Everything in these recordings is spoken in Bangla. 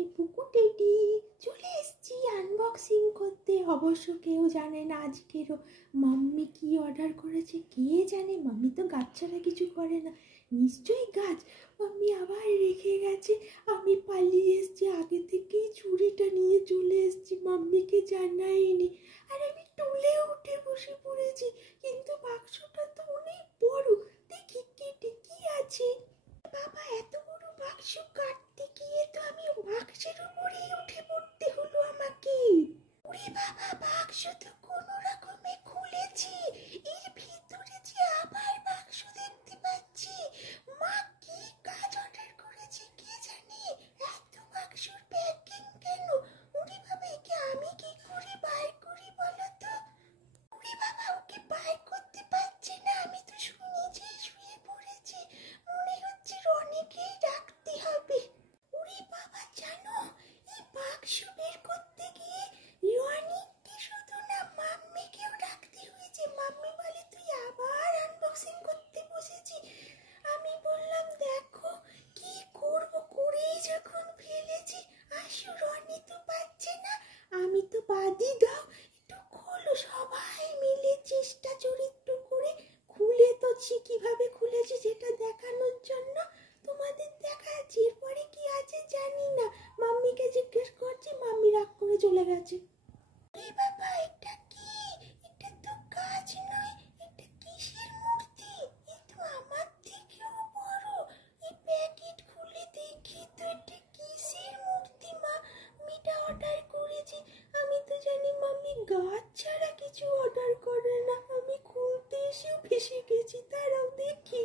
আমি পুকু টেডি চলে এসেছি আনবক্সিং করতে। অবশ্য কেউ জানে না আজকেরও মাম্মি কি অর্ডার করেছে। কে জানে, মাম্মি তো গাছ ছাড়া কিছু করে না। নিশ্চয়ই গাছ। মাম্মি আবার রেখে গেছে। আমি পালিয়ে এসেছি, আগে থেকেই ছুরিটা নিয়ে চলে এসেছি, মাম্মিকে জানাইনি। আর আমি টুলে উঠে বসে পড়েছি, কিন্তু বাক্সটা তো অনেক বড়। দেখি কেটে কি আছে। বাবা, এত বড় বাক্স কাটতে গিয়ে তো আমি বাক্সের উপরেই উঠে পড়তে হলো আমাকে। ওরে বাবা, বাক্স তো কোনো রকমে খুলেছি। এর ভিতরে যে আবার বাক্স দেখতে পাচ্ছি। মা কি কাজ অর্ডার করেছে কে জানে। এত বাক্সর প্যাকিং কেন? ওরে বাবা, একে আমি কি করে বার করি বলো তো? ওরে বাবা, ওকে বার করতে পারছি না। আমি তো শুনেছি শুয়ে পড়েছে। মনে হচ্ছে রনিকেই ডাকতে হবে। ওরে বাবা, জানো এই বাক্স বের করতে গিয়ে রনিকে শুধু না, মাম্মিকেও ডাকতে হয়েছে। মাম্মি বলে তুই আবার আনবক্সিং করতে বসেছি। আমি বললাম দেখো কি করব, করেই যখন ফেলেছি। আসো, রনি তো পাচ্ছে না, আমি তো বাদই দাও। একটু খোলো, সবাই মিলে চেষ্টা চরিত্র করে খুলে তোছি। কিভাবে খুলেছি সেটা দেখানোর জন্য তোমাদের দেখাচ্ছি। এরপরে কি আছে জানি না। মাম্মিকে জিজ্ঞেস করছি, মাম্মি রাগ করে চলে গেছে। এই বাবা, এটা কি? এটা তো গাছ নয়, এটা কিসের মূর্তি? এ তো আমার থেকেও বড়। এই প্যাকেট খুলে দেখি তো এটা কিসের মূর্তি। মা, মিটা অর্ডার করেছি। আমি তো জানি মাম্মি গাছ ছাড়া কিছু অর্ডার করে না। আমি খুলতে এসেও ফেসে গেছি। তারাও দেখি।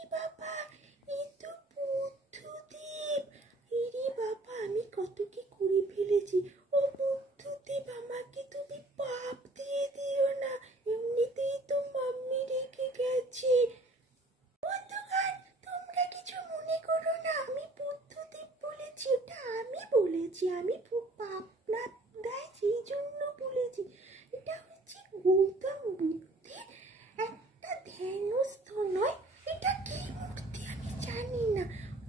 এ বাবা, এ তো বুদ্ধদেব। এরে বাবা, আমি কত কি করে ফেলেছি। ও বুদ্ধদেব, আমাকে তুমি পাপ দিয়ে দিও না। এমনিতেই তো মাম্মি রেখে গেছে। বন্ধুগণ, তোমরা কিছু মনে করো না, আমি বুদ্ধদেব বলেছি। ওটা আমি বলেছি, আমি পাপ না দেয় সেই জন্য বলেছি। এটা হচ্ছে গৌতম বুদ্ধের একটা ধ্যানস্থ নয়। এটা কি মূর্তি আমি জানি না।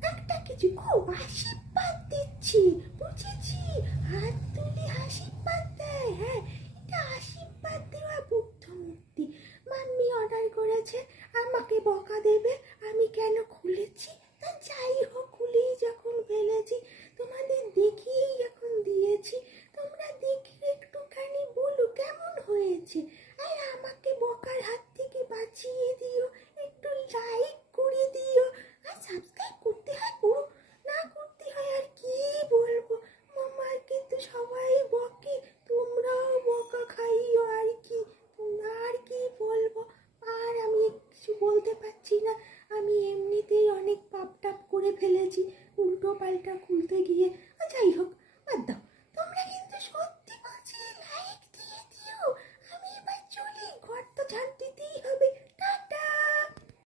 একটা কিছু খুব আশীর্বাদ দিচ্ছি, বুঝেছি। হাত তুলে আশীর্বাদ দেয়। হ্যাঁ, এটা আশীর্বাদ দেওয়া বুদ্ধ মূর্তি। মাম্মি অর্ডার করেছে, আমাকে বকা দেবে আমি কেন খুলেছি। তা যাই হোক, খুলেই যখন ফেলেছি, তোমাদের দেখিয়েই যখন দিয়েছি, তোমরা দেখে একটুখানি বলো কেমন হয়েছে। আর আমাকে বকার হাত থেকে বাঁচিয়ে দিও। একটু লাইক করে দিও। আর সাবস্ক্রাইব করতে হয় করো, না করতে হয় আর কি বলবো। মামাকে তো সবাই বকে, তোমরাও বকা খাইও। আর কি, তোমরা আর কি বলবো। আর আমি কিছু বলতে পারছি না। আমি এমনিতেই অনেক পাপ টাপ করে ফেলেছি উল্টো পাল্টা খুলতে গিয়ে। যাই হোক, বাদ দাও।